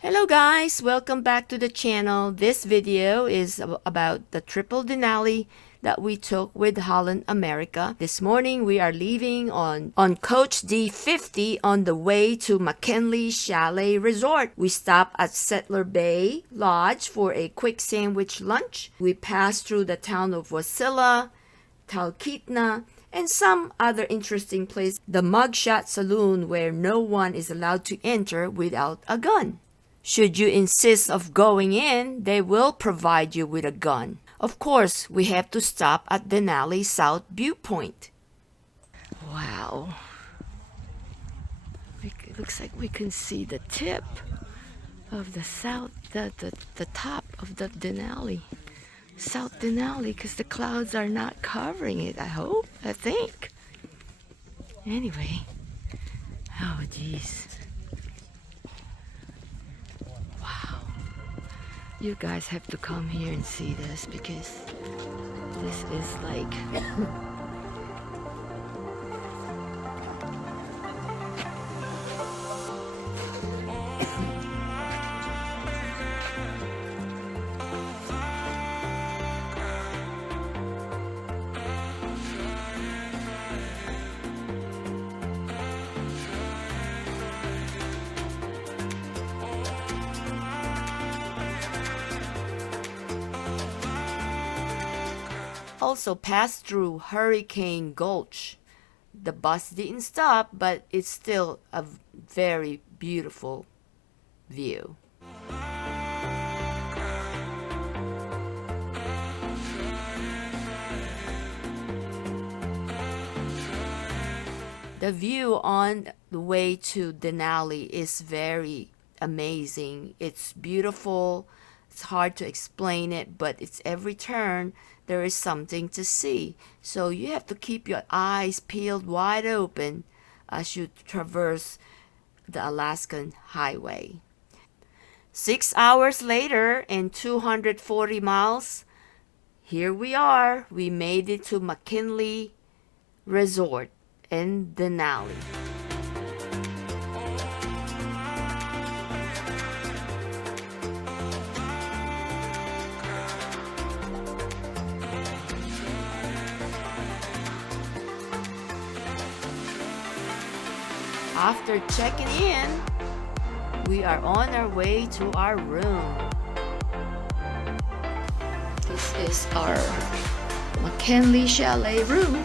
Hello guys, welcome back to the channel. This video is about the triple Denali that we took with Holland America. This morning we are leaving on coach D50 on the way to McKinley Chalet Resort. We stop at Settler Bay Lodge for a quick sandwich lunch. We pass through the town of Wasilla, Talkeetna, and some other interesting place, the Mugshot Saloon, where no one is allowed to enter without a gun. Should you insist of going in, they will provide you with a gun. Of course, we have to stop at Denali South Viewpoint. Wow. It looks like we can see the tip of the top of the Denali. South Denali, because the clouds are not covering it, I think. Anyway. Oh, geez. You guys have to come here and see this because this is like also passed through Hurricane Gulch. The bus didn't stop, but it's still a very beautiful view. The view on the way to Denali is very amazing. It's beautiful. It's hard to explain it, but it's every turn there is something to see. So you have to keep your eyes peeled wide open as you traverse the Alaskan highway. 6 hours later and 240 miles, here we are. We made it to McKinley Resort in Denali. After checking in, we are on our way to our room. This is our McKinley Chalet room.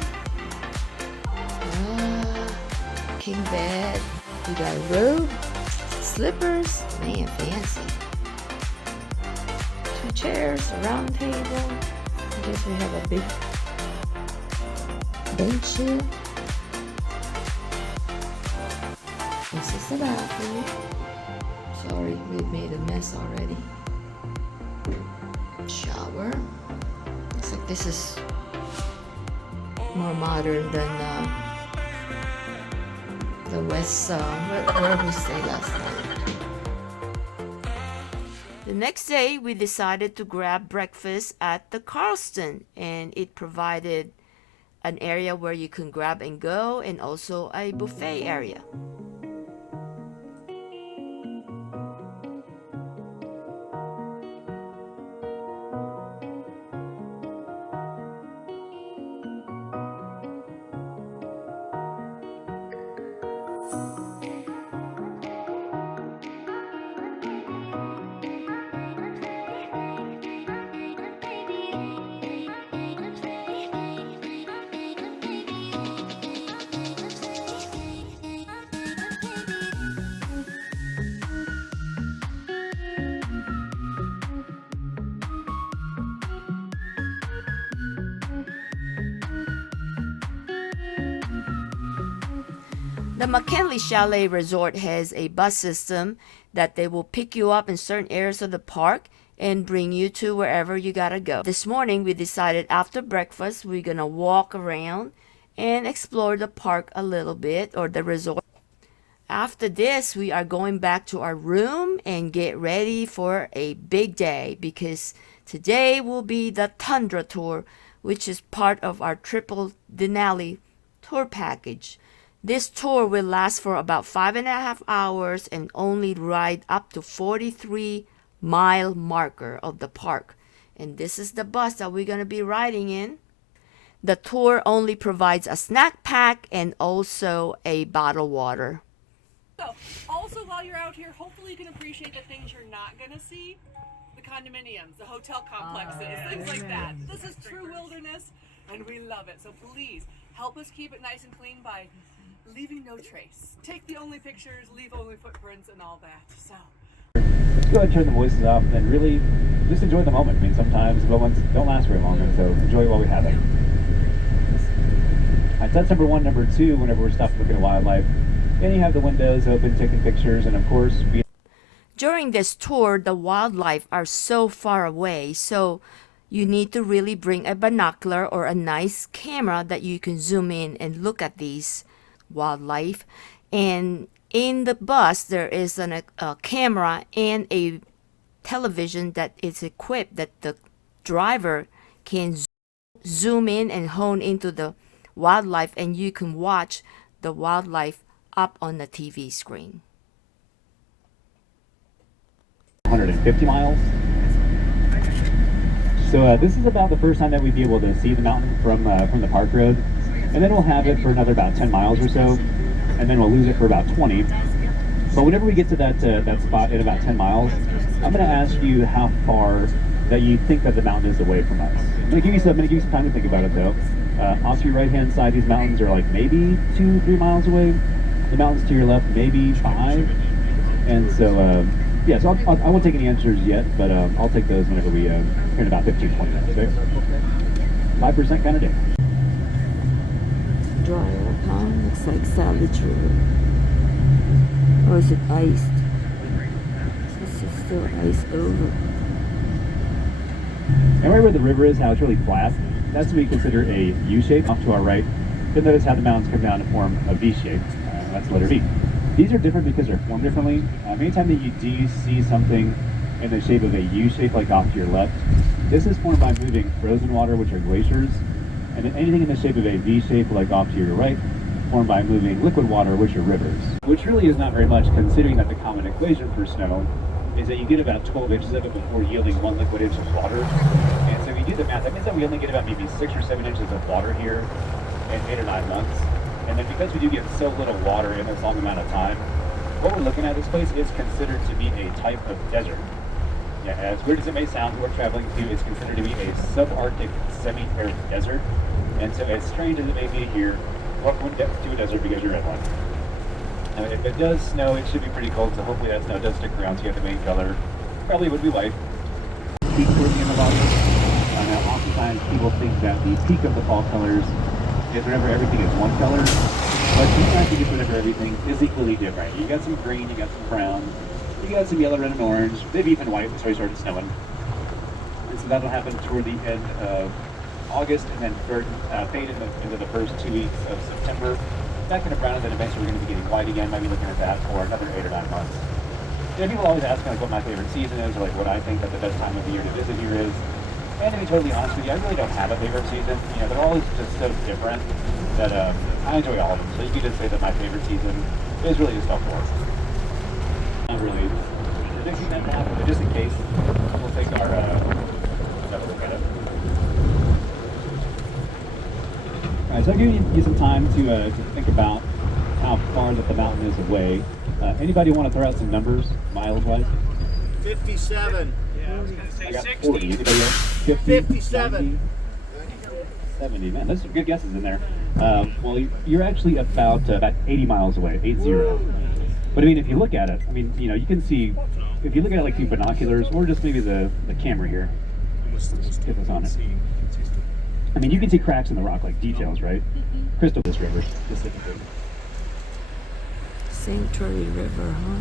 King bed. We got a robe, slippers, man, fancy. 2 chairs, a round table. I guess we have a big bench here. This is the bathroom. Sorry, we made a mess already. Shower. Looks like this is more modern than the West, where we stayed last night. The next day, we decided to grab breakfast at the Carlston, and it provided an area where you can grab and go, and also a buffet area. The McKinley Chalet Resort has a bus system that they will pick you up in certain areas of the park and bring you to wherever you gotta go. This morning we decided after breakfast we're gonna walk around and explore the park a little bit, or the resort. After this, we are going back to our room and get ready for a big day, because today will be the Thundra tour, which is part of our triple Denali tour package. This tour will last for about 5.5 hours and only ride up to 43-mile marker of the park. And this is the bus that we're going to be riding in. The tour only provides a snack pack and also a bottled water. So, also while you're out here, hopefully you can appreciate the things you're not going to see. The condominiums, the hotel complexes, things like that. This is true wilderness, and we love it. So please, help us keep it nice and clean by leaving no trace. Take the only pictures, leave only footprints, and all that. So let's go ahead and turn the voices off and really just enjoy the moment. I mean, sometimes moments don't last very long, and so enjoy it while we have it. That's number one. Number two, whenever we're stopped looking at wildlife, and you have the windows open, taking pictures, and of course, during this tour, the wildlife are so far away, so you need to really bring a binocular or a nice camera that you can zoom in and look at these wildlife. And in the bus, there is a camera and a television that is equipped that the driver can zoom in and hone into the wildlife, and you can watch the wildlife up on the TV screen. 150 miles. So this is about the first time that we'd be able to see the mountain from the park road, and then we'll have it for another about 10 miles or so, and then we'll lose it for about 20. But whenever we get to that spot at about 10 miles, I'm going to ask you how far that you think that the mountain is away from us. I'm going to give you some time to think about it though. Off to your right-hand side, these mountains are like maybe 2-3 miles away. The mountains to your left, maybe 5. And so, yeah, so I won't take any answers yet, but I'll take those whenever we here in about 15-20 minutes, right? 5% kind of day. Drier, huh? Looks like Savage River. Or is it iced? This is still iced over. And right where the river is, how it's really flat, that's what we consider a U-shape. Off to our right, you'll notice how the mountains come down to form a V-shape. That's the letter V. These are different because they're formed differently. Anytime that you do see something in the shape of a U-shape, like off to your left, this is formed by moving frozen water, which are glaciers, and then anything in the shape of a V-shape, like off to your right, formed by moving liquid water, which are rivers. Which really is not very much, considering that the common equation for snow is that you get about 12 inches of it before yielding 1 liquid inch of water. And so if you do the math, that means that we only get about maybe 6 or 7 inches of water here in 8 or 9 months. And then because we do get so little water in this long amount of time, what we're looking at, this place is considered to be a type of desert. Yeah, as weird as it may sound, we're traveling to, it's considered to be a subarctic semi-arid desert. And so as strange as it may be here, welcome to a desert because you're in one. If it does snow, it should be pretty cold, so hopefully that snow does stick around so you have the main color. Probably would be white. Peak towards the end of August. Now, oftentimes people think that the peak of the fall colors is whenever everything is one color, but sometimes you get whenever everything is equally different. You got some green, you got some brown, you got some yellow, red, and orange, maybe even white. It's already started snowing. And so that'll happen toward the end of August, and then fade into the first 2 weeks of September. That kind of brown, and then eventually we're going to be getting white again. Might be looking at that for another 8 or 9 months. You know, people always ask me like what my favorite season is, or like what I think that the best time of the year to visit here is. And to be totally honest with you, I really don't have a favorite season. You know, they're always just so different that I enjoy all of them. So you could just say that my favorite season is really just all 4. Not really predicting that to happen, but just in case, we'll take our have a look at it. All right, so I'll give you some time to think about how far that the mountain is away. Anybody want to throw out some numbers, miles-wise? 57. yeah, I was going to say 60. 40. Anybody else? 50, 57. 90, 70. Man, those are good guesses in there. Well, you're actually about 80 miles away, 80. But I mean, if you look at it, I mean, you know, you can see, if you look at it like through binoculars or just maybe the camera here, get this on it. I mean, you can see cracks in the rock, like details, right? Crystal this river, specifically. Sanctuary River, huh?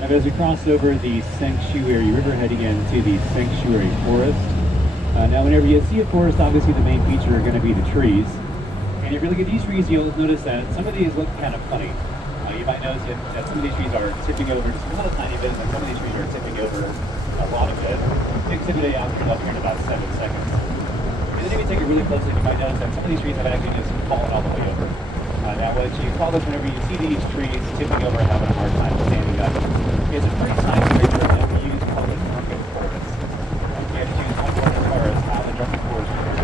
Now, as we cross over the Sanctuary River, heading into the Sanctuary Forest. Now, whenever you see a forest, obviously the main feature are going to be the trees. And if you look at these trees, you'll notice that some of these look kind of funny. You might notice that some of these trees are tipping over just a little tiny bit, and some of these trees are tipping over a lot of it. Exhibit A out here, up here in about 7 seconds. And then if you take a really close look, you might notice that some of these trees have actually just fallen all the way over. Now what you call this whenever you see these trees tipping over and having a hard time standing up, it's a pretty nice tree that we use public Unported. You have to choose Unported as far as Highland Drummond Forest goes.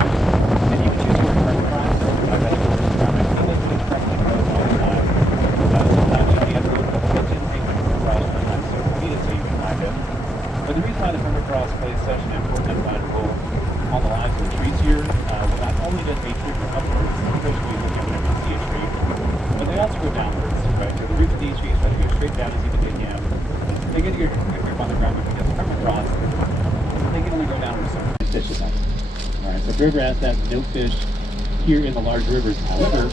And you can choose where to park across, so I've got to go around my field, which correctly goes all the time. Sometimes you only have to go to the kitchen, take the permafrost, sometimes so for me to see you can find it. But the reason why the permafrost plays such an important and vital role on the lines of the trees here, well, not only does they trigger upwards, especially whenever you see a tree, but they also go downwards, right? So the roots of these trees try to go straight down as deep as they can. They get to your grip on the ground, but because of permafrost, they can only go down with some fish in them. Alright, so river has that milkfish here in the large rivers. However,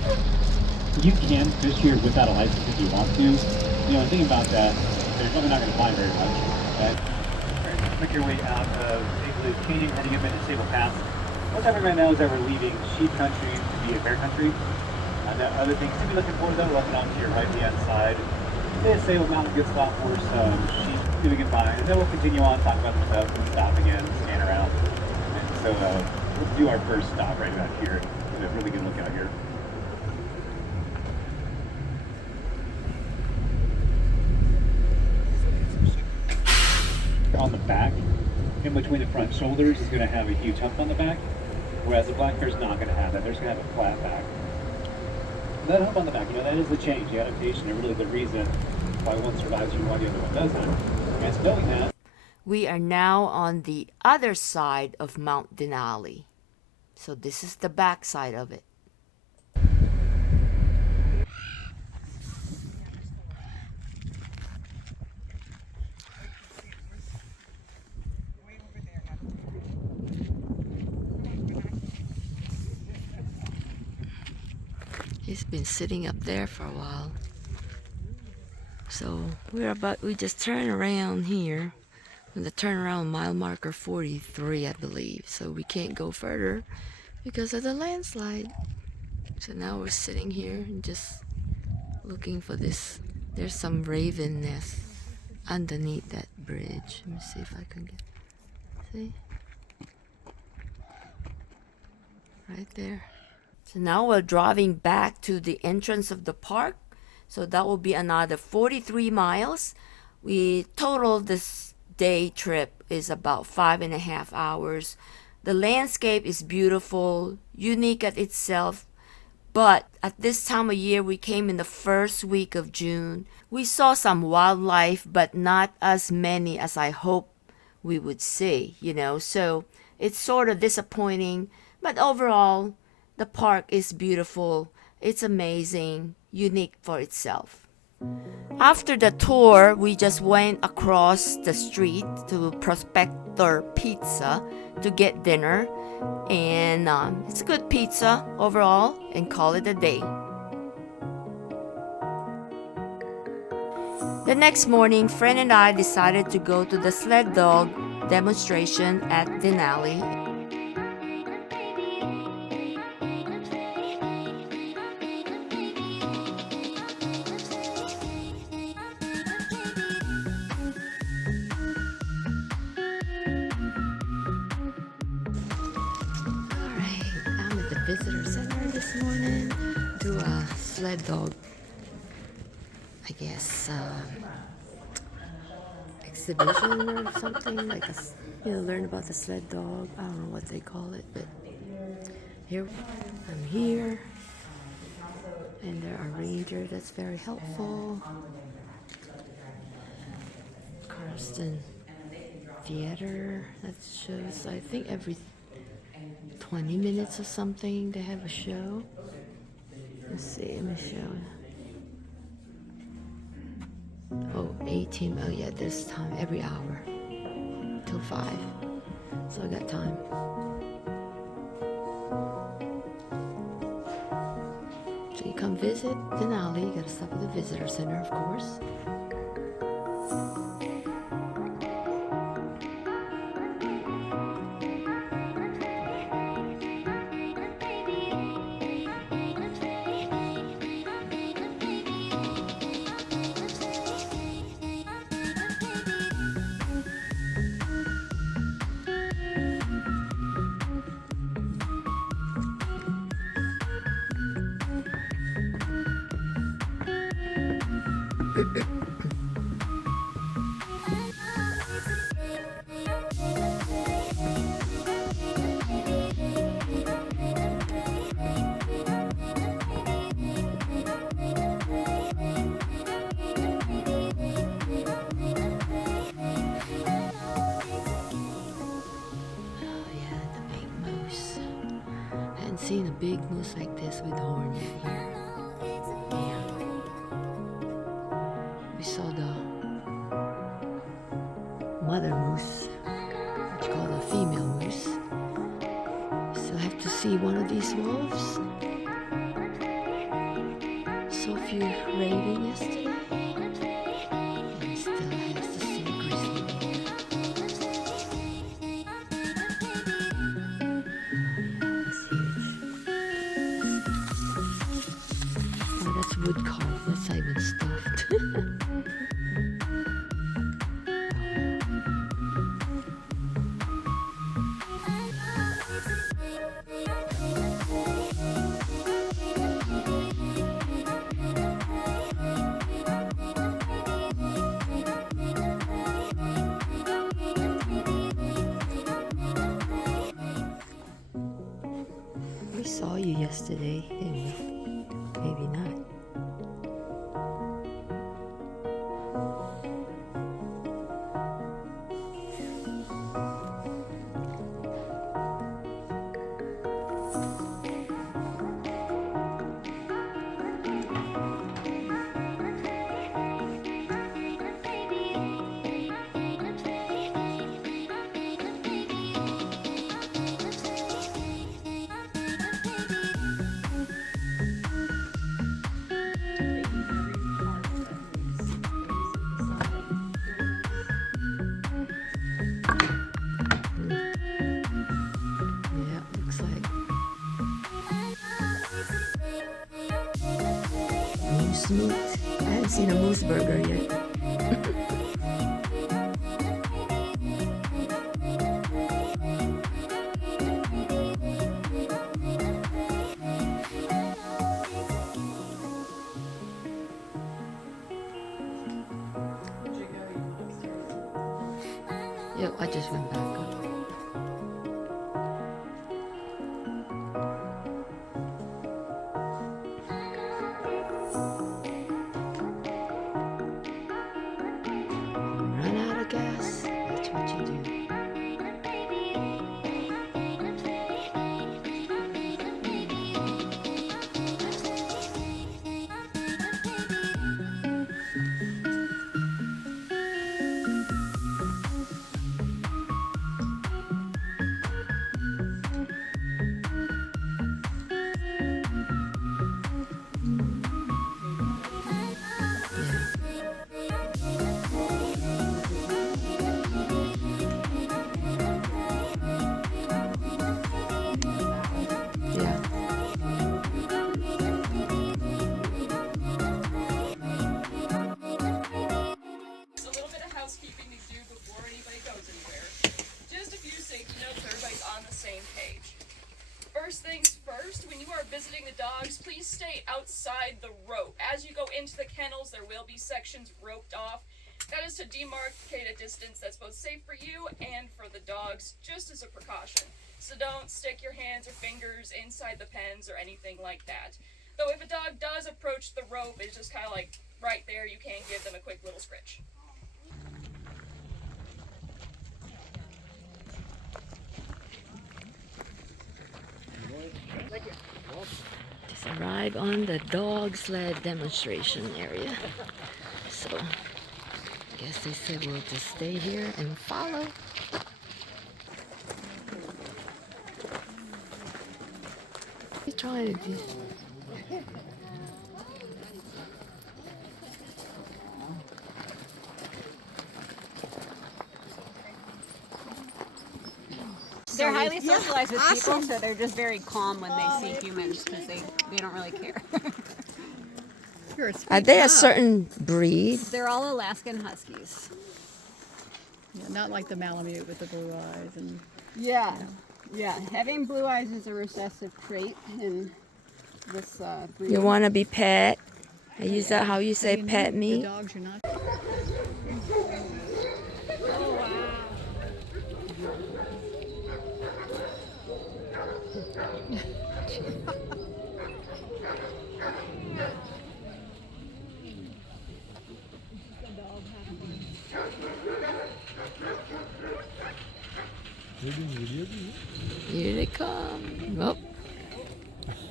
you can fish here without a license if you want to. You know, and thinking about that, they're probably not going to find very much. But make your way out of Big Canyon, heading up into Sable Pass. What's happening right now is that we're leaving sheep country to be a bear country. The other things to be looking for, though, looking off to your right-hand side, is Sable Mountain, a good spot for some sheep to get by. And then we'll continue on, talk about the stuff, and stop again, scan around. And so we'll do our first stop right about here. Get a really good look out here. On the back, in between the front shoulders, is going to have a huge hump on the back, whereas the black bear's not going to have that. They're just going to have a flat back. That hump on the back, you know, that is the change, the adaptation, and really the reason why one survives and why the other one doesn't. And so knowing that, We are now on the other side of Mount Denali. So this is the back side of it. He's been sitting up there for a while. So we just turn around here. The turnaround mile marker 43, I believe. So we can't go further because of the landslide. So now we're sitting here and just looking for this. There's some raven nests underneath that bridge. Let me see if I can get. See? Right there. So now we're driving back to the entrance of the park. So that will be another 43 miles. We totaled this day trip is about 5.5 hours. The landscape is beautiful, unique at itself. But at this time of year, we came in the first week of June. We saw some wildlife, but not as many as I hoped we would see, you know. So it's sort of disappointing. But overall, the park is beautiful. It's amazing, unique for itself. After the tour, we just went across the street to Prospector Pizza to get dinner. And it's a good pizza overall, and call it a day. The next morning, Fred and I decided to go to the sled dog demonstration at Denali. Visitor center this morning to a sled dog, I guess, exhibition or something, like learn about the sled dog. I don't know what they call it, but here I'm here, and there are ranger that's very helpful. Karsten Theater that shows, I think, every 20 minutes or something they have a show. Let's see, let me show. Oh, 18, oh yeah, this time, every hour, till 5. So I got time. So you come visit Denali, you gotta stop at the visitor center, of course. Seen a big moose like this with horn yet here. Yeah. We saw the mother moose, which called a female moose. Still have to see one of these wolves. So few raven yesterday. And still has to see a grizzly bear. Wood carved, that's not even stuffed. We saw you yesterday, didn't we? Maybe not. Meat. I haven't seen a moose burger yet. Yep, I just went back up. Gas, that's what you do. First things first, when you are visiting the dogs, please stay outside the rope. As you go into the kennels, there will be sections roped off. That is to demarcate a distance that's both safe for you and for the dogs, just as a precaution. So don't stick your hands or fingers inside the pens or anything like that. Though if a dog does approach the rope, it's just kind of like right there, you can give them a quick little scritch. Just arrived on the dog sled demonstration area. So, I guess they said we'll just stay here and follow. What are you trying to do? They're highly socialized with people, so they're just very calm when they see humans because they don't really care. Are they a certain breed? They're all Alaskan Huskies. Yeah, not like the Malamute with the blue eyes. And Yeah. Having blue eyes is a recessive trait in this breed. You want to be pet? Is that how you say You know, pet The me? dogs are not. Here they come. Oh.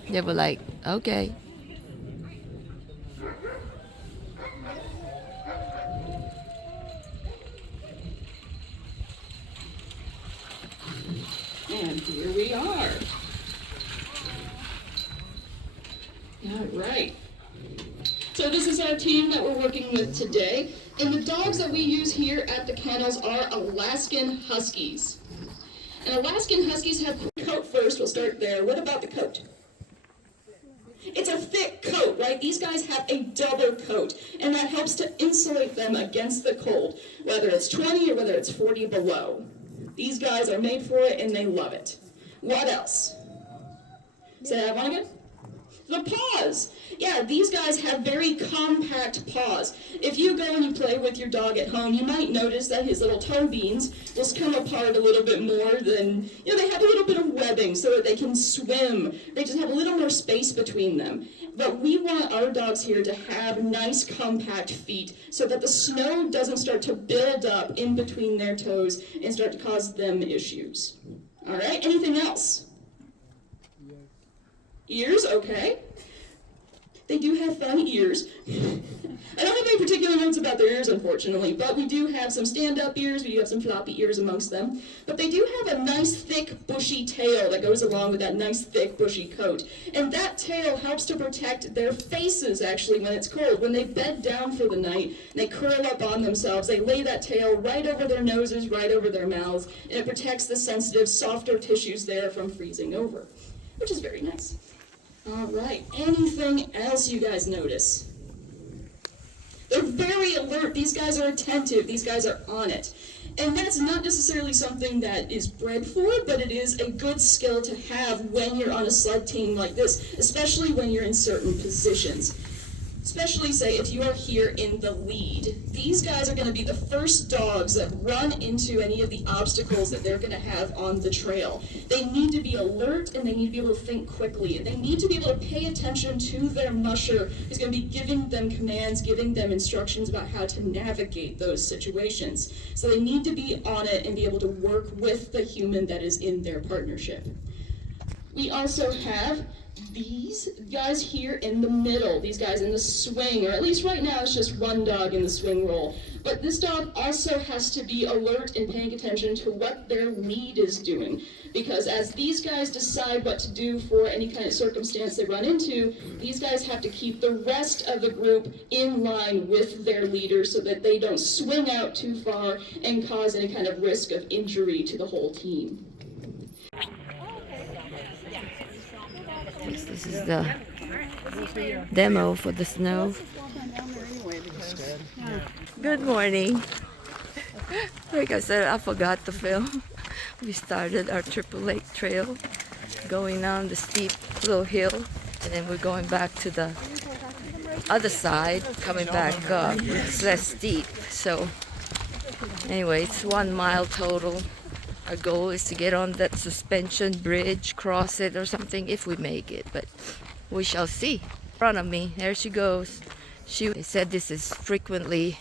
They were like, okay. And here we are. All right. So this is our team that we're working with today. And the dogs that we use here at the kennels are Alaskan Huskies. And Alaskan Huskies have coat first. We'll start there. What about the coat? It's a thick coat, right? These guys have a double coat, and that helps to insulate them against the cold, whether it's 20 or whether it's 40 below. These guys are made for it, and they love it. What else? Say that one again. The paws. Yeah, these guys have very compact paws. If you go and you play with your dog at home, you might notice that his little toe beans just come apart a little bit more than, they have a little bit of webbing so that they can swim. They just have a little more space between them. But we want our dogs here to have nice compact feet so that the snow doesn't start to build up in between their toes and start to cause them issues. All right, anything else? Ears, okay. They do have fun ears. I don't have any particular notes about their ears, unfortunately, but we do have some stand-up ears, we do have some floppy ears amongst them. But they do have a nice, thick, bushy tail that goes along with that nice, thick, bushy coat. And that tail helps to protect their faces, actually, when it's cold. When they bed down for the night, and they curl up on themselves, they lay that tail right over their noses, right over their mouths, and it protects the sensitive, softer tissues there from freezing over, which is very nice. All right, anything else you guys notice? They're very alert. These guys are attentive. These guys are on it. And that's not necessarily something that is bred for, but it is a good skill to have when you're on a sled team like this, especially when you're in certain positions. Especially, say, if you are here in the lead. These guys are going to be the first dogs that run into any of the obstacles that they're going to have on the trail. They need to be alert, and they need to be able to think quickly. And they need to be able to pay attention to their musher, who's going to be giving them commands, giving them instructions about how to navigate those situations. So they need to be on it and be able to work with the human that is in their partnership. We also have these guys here in the middle, these guys in the swing, or at least right now it's just one dog in the swing roll. But this dog also has to be alert and paying attention to what their lead is doing. Because as these guys decide what to do for any kind of circumstance they run into, these guys have to keep the rest of the group in line with their leader so that they don't swing out too far and cause any kind of risk of injury to the whole team. This is the demo for the snow. Good morning. Like I said, I forgot to film. We started our Triple Lake Trail going down the steep little hill, and then we're going back to the other side, coming back up. It's less steep. So anyway, it's 1 mile total. Our goal is to get on that suspension bridge, cross it or something if we make it, but we shall see. In front of me, there she goes. She said this is frequently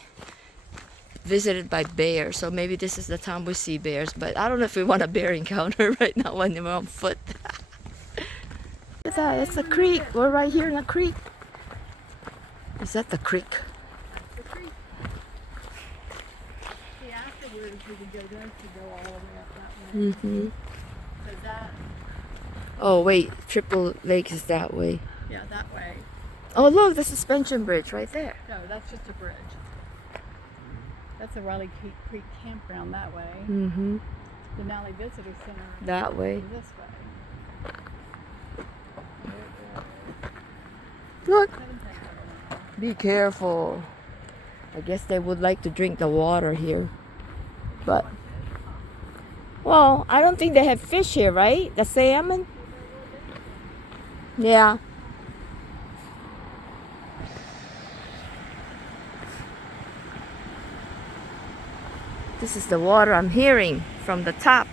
visited by bears, so maybe this is the time we see bears, but I don't know if we want a bear encounter right now when we're on foot. Look at that, it's a creek. We're right here in a creek. Is that the creek? Afterwards, we could go there to go all the way up that way. Mm-hmm. So that, Oh wait, Triple Lake is that way. yeah, that way. Oh look, the suspension bridge right there. No, that's just a bridge. That's the Riley Creek campground that way. Mm-hmm. Denali Visitor Center That way. is this way. Look. Be careful. I guess they would like to drink the water here. But, well, I don't think they have fish here, right? The salmon? Yeah. This is the water I'm hearing from the top.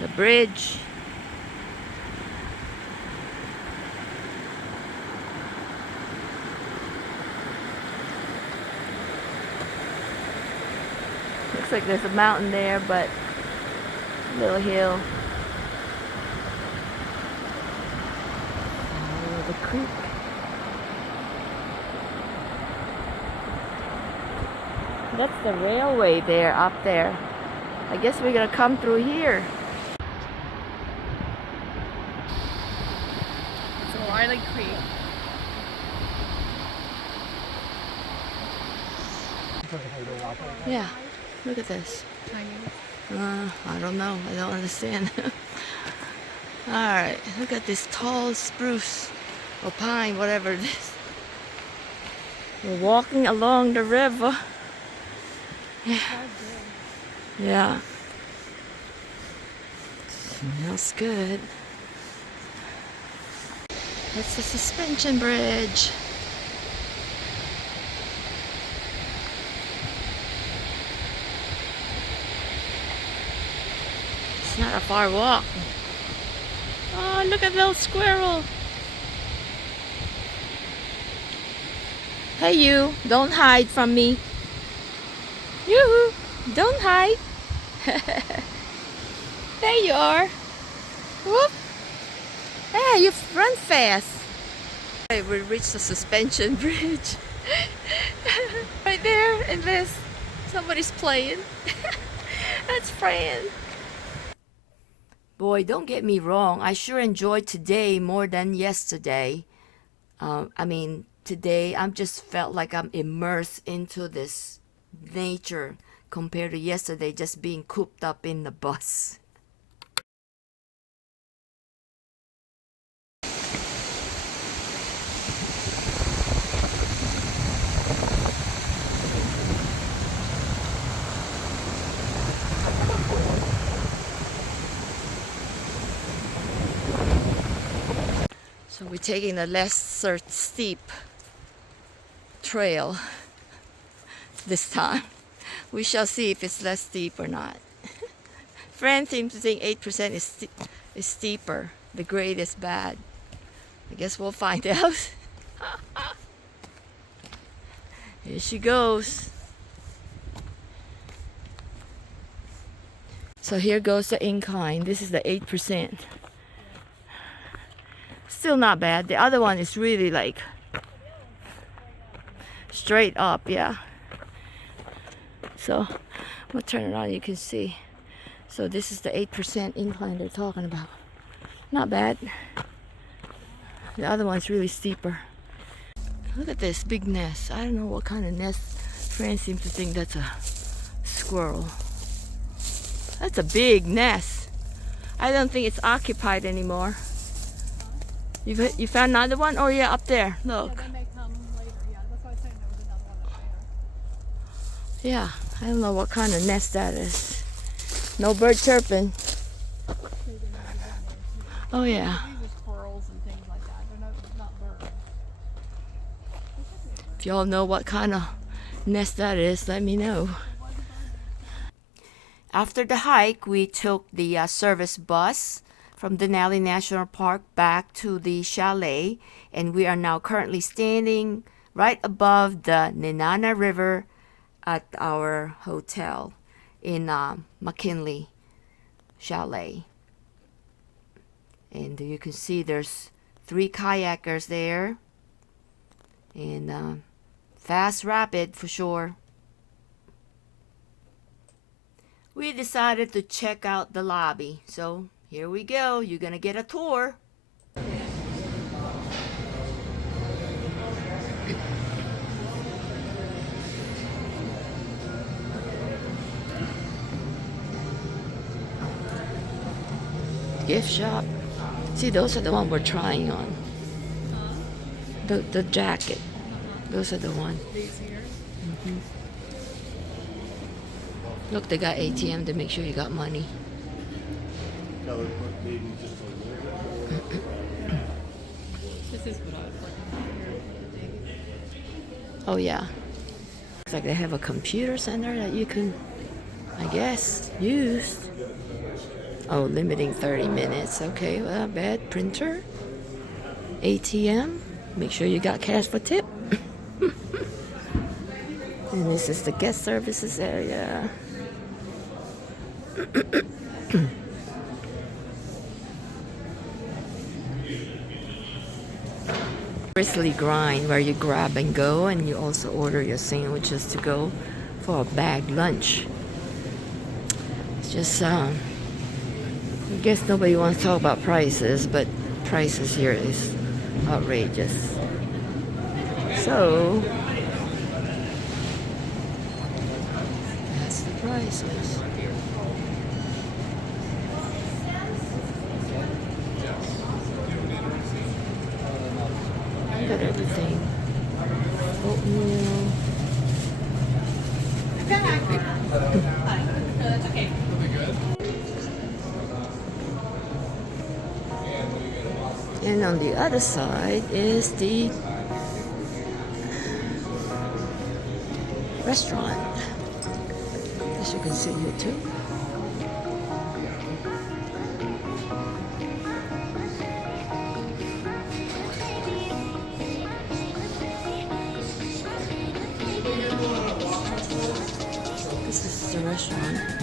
The bridge. Looks like there's a mountain there, but a little hill. Oh, the creek. That's the railway there, up there. I guess we're gonna come through here. It's Riley Creek. Yeah, look at this. I don't know. I don't understand. Alright, look at this tall spruce or pine, whatever it is. We're walking along the river. Yeah. Yeah. Smells good. That's the suspension bridge. It's not a far walk. Oh, look at those squirrel. Hey you, don't hide from me. Yoo-hoo, don't hide. There you are. Whoop. Hey, you run fast. Hey, we reached the suspension bridge. Right there, and this. Somebody's playing. That's Fran. Boy, don't get me wrong. I sure enjoyed today more than yesterday. Today I just felt like I'm immersed into this nature compared to yesterday just being cooped up in the bus. So we're taking the lesser steep trail this time. We shall see if it's less steep or not. Fran seems to think 8% is steeper. The grade is bad. I guess we'll find out. Here she goes. So here goes the incline. This is the 8%. Still not bad. The other one is really like straight up, yeah. So I'm gonna turn it on, you can see. So this is the 8% incline they're talking about. Not bad. The other one's really steeper. Look at this big nest. I don't know what kind of nest. Fran seems to think that's a squirrel. That's a big nest. I don't think it's occupied anymore. You found another one? Oh yeah, up there. Look. Yeah, they may come later. Yeah, that's why I was saying there was another one up there. Yeah, I don't know what kind of nest that is. No bird chirping. Oh yeah. These are squirrels and things like that. They're not birds. If y'all know what kind of nest that is, let me know. After the hike, we took the service bus from Denali National Park back to the chalet, and we are now currently standing right above the Nenana River at our hotel in McKinley Chalet. And you can see there's 3 kayakers there, and fast rapid for sure. We decided to check out the lobby, so here we go. You're gonna get a tour. Gift shop. See, those are the ones we're trying on. The jacket. Those are the ones. These here. Look, they got ATM to make sure you got money. This is what I was working on here. Oh yeah. like they have a computer center that you can, I guess, use. Oh, limiting 30 minutes. Okay, well, not bad. Printer, ATM. Make sure you got cash for tip. And this is the guest services area. Grizzly grind, where you grab and go, and you also order your sandwiches to go for a bag lunch. It's just I guess nobody wants to talk about prices, but prices here is outrageous. So that's the prices. Look at everything. Oatmeal. That's okay. And on the other side is the restaurant. As you can see here too. This is the restaurant.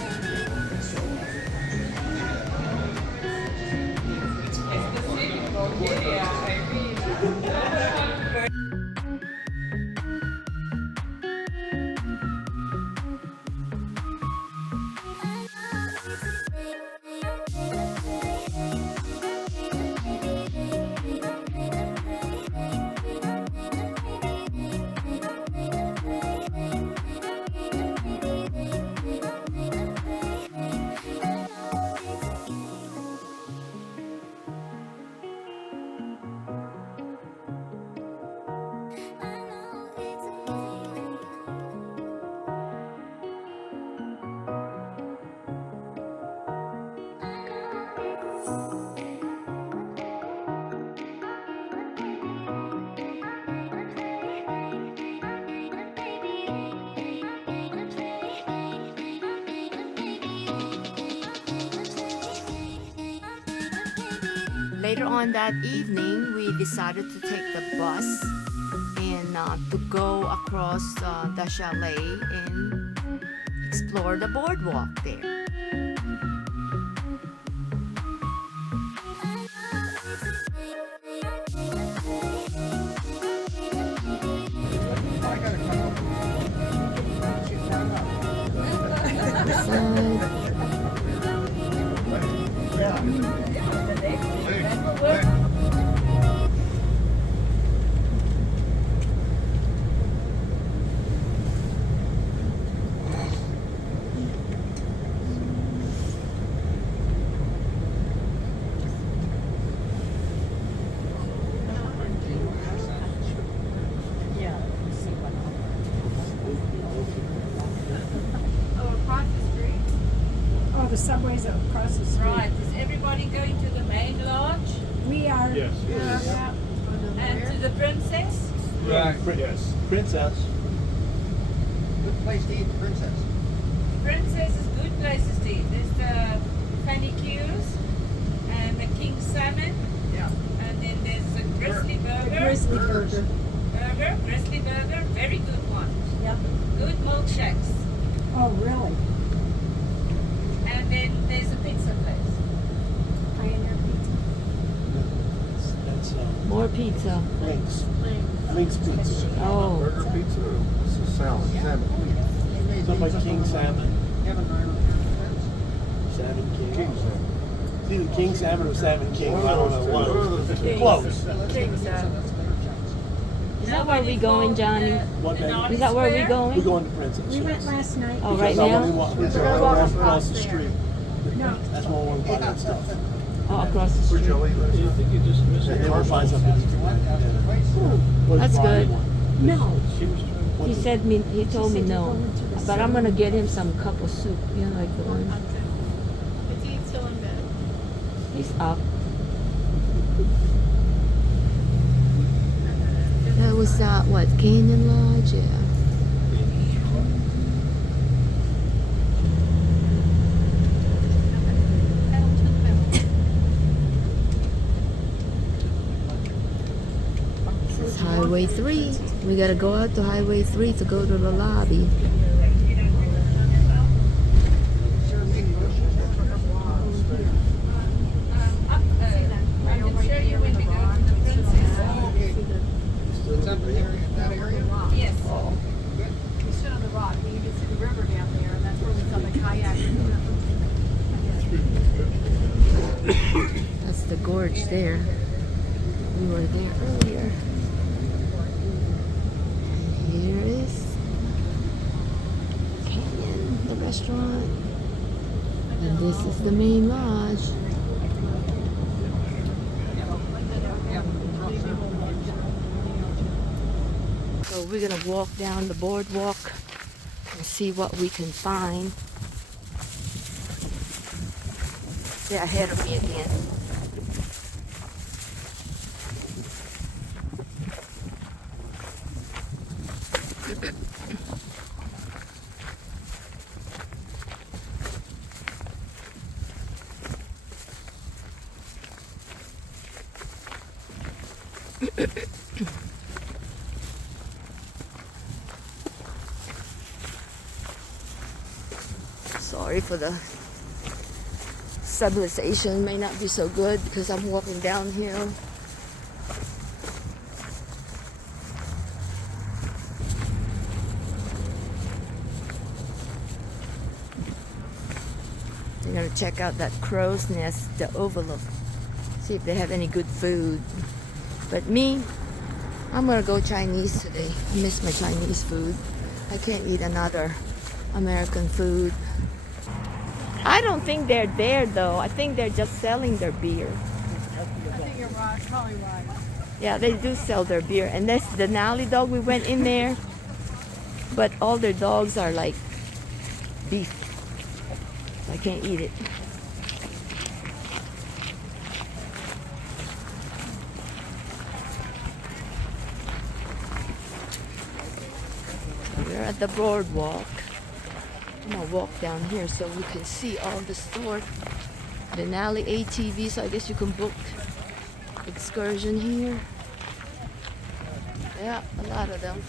Later on that evening, we decided to take the bus and to go across the chalet and explore the boardwalk there. The subways are across the street. Right. Is everybody going to the main lodge? We are. Yes. And to the princess? Right. Yes. Princess. Good place to eat, Princess. Princess is good places to eat. There's the Fanny Q's and the King Salmon. Yeah. And then there's the Grizzly Burger. Grizzly Burger. Grizzly Burger, very good one. Yep. Good milkshakes. Oh, really? And then there's a pizza place. Pioneer Pizza. That's More pizza. Link's. Link's Pizza. Oh, Burger pizza. This is salad. Salmon. Something like King Salmon. Salmon King. King salmon. It's either King Salmon or Salmon King. I don't know. One of those. Close. is that where we going, Johnny? What day? Is that where we We're going? going to Princess. We went last night. Oh, right Because I now? want to walk across the street. No. That's where I want to buy that stuff. Oh, across the street. And then we'll find something. That's good. No. He said me. He told me no, but I'm gonna get him some cup of soup. You know, like the one. Is he still in bed? He's up. That was what, Canyon Lodge? Yeah. Highway 3. We gotta go out to Highway 3 to go to the lobby. I can show you when we go to the princess. Yes. We stood on the rock and you can see the river down there, and that's where we saw the kayak. That's the gorge there. We were there earlier. And here is Canyon, the restaurant. And this is the main lodge. So we're gonna walk down the boardwalk and see what we can find. They're ahead of me again. Sorry for the stabilization, may not be so good because I'm walking downhill. I'm gonna check out that crow's nest, the overlook, see if they have any good food. But me, I'm gonna go Chinese today. I miss my Chinese food. I can't eat another American food. I don't think they're there though. I think they're just selling their beer. I think you're right, probably right. Yeah, they do sell their beer. And that's the Denali dog. We went in there, but all their dogs are like beef. So I can't eat it. We're at the boardwalk. I'm gonna walk down here so we can see all the stores. Denali ATV, so I guess you can book excursion here. Yeah, a lot of them.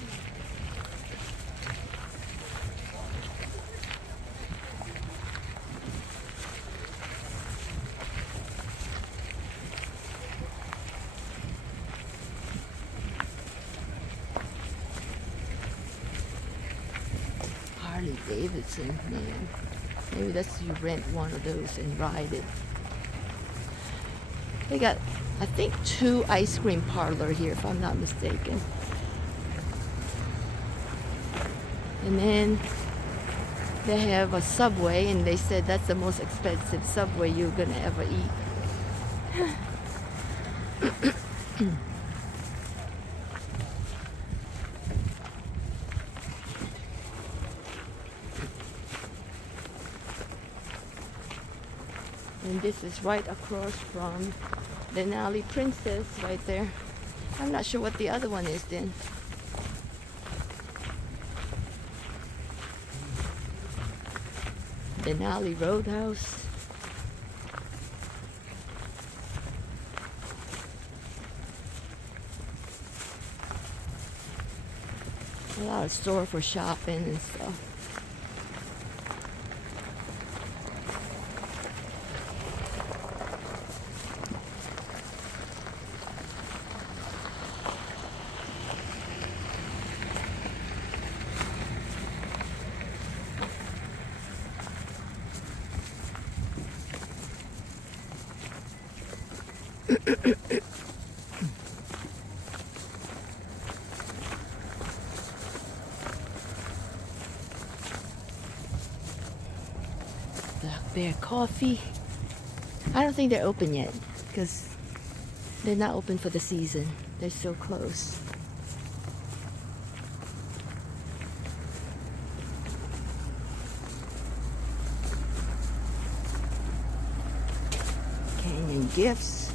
Harley Davidson, man. Maybe that's you rent one of those and ride it. They got, I think, 2 ice cream parlor here, if I'm not mistaken. And then they have a Subway, and they said that's the most expensive Subway you're gonna ever eat. And this is right across from Denali Princess right there. I'm not sure what the other one is then. Denali Roadhouse. A lot of store for shopping and stuff. Black Bear Coffee. I don't think they're open yet because they're not open for the season. They're still closed. Canyon Gifts.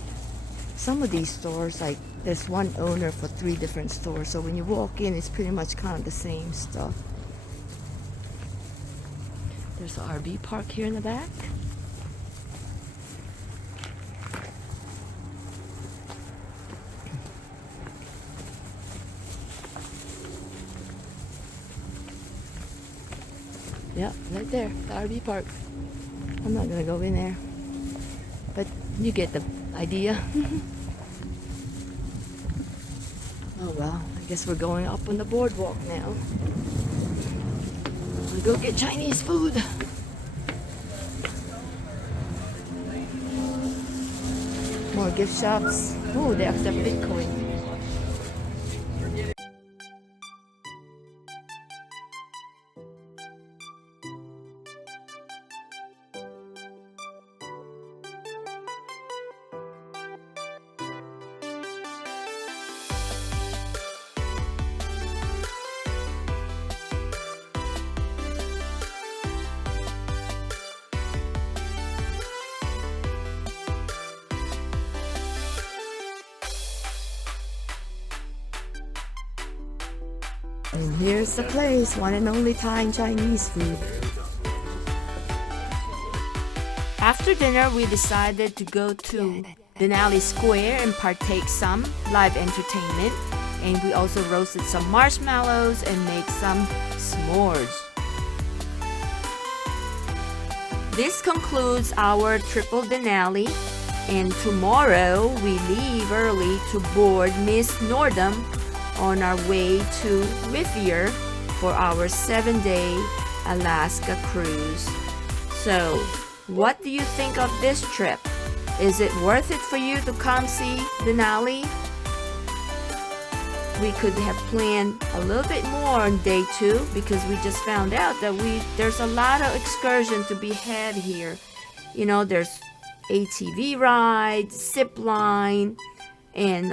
Some of these stores, like there's one owner for 3 different stores, so when you walk in it's pretty much kind of the same stuff. There's an RV park here in the back. Yep, right there, the RV park. I'm not gonna go in there, but you get the idea. Oh well, I guess we're going up on the boardwalk now. We'll go get Chinese food. More gift shops. Oh, they accept Bitcoin. And here's the place, one and only Thai Chinese food. After dinner, we decided to go to Denali Square and partake some live entertainment. And we also roasted some marshmallows and made some s'mores. This concludes our triple Denali. And tomorrow, we leave early to board Miss Nordum on our way to Whittier for our 7-day Alaska cruise. So, what do you think of this trip? Is it worth it for you to come see Denali? We could have planned a little bit more on day 2 because we just found out that there's a lot of excursion to be had here. You know, there's ATV rides, zip line, and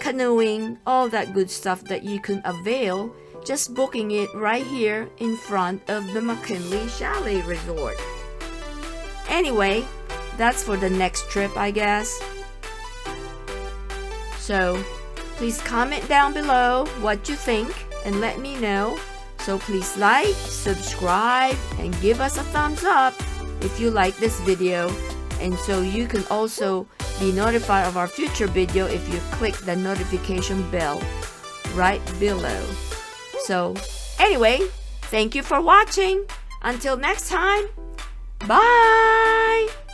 canoeing, all that good stuff that you can avail just booking it right here in front of the McKinley Chalet Resort. Anyway, that's for the next trip, I guess. So, please comment down below what you think and let me know. So please like, subscribe, and give us a thumbs up if you like this video. And so you can also be notified of our future video if you click the notification bell right below. So anyway, thank you for watching. Until next time, bye!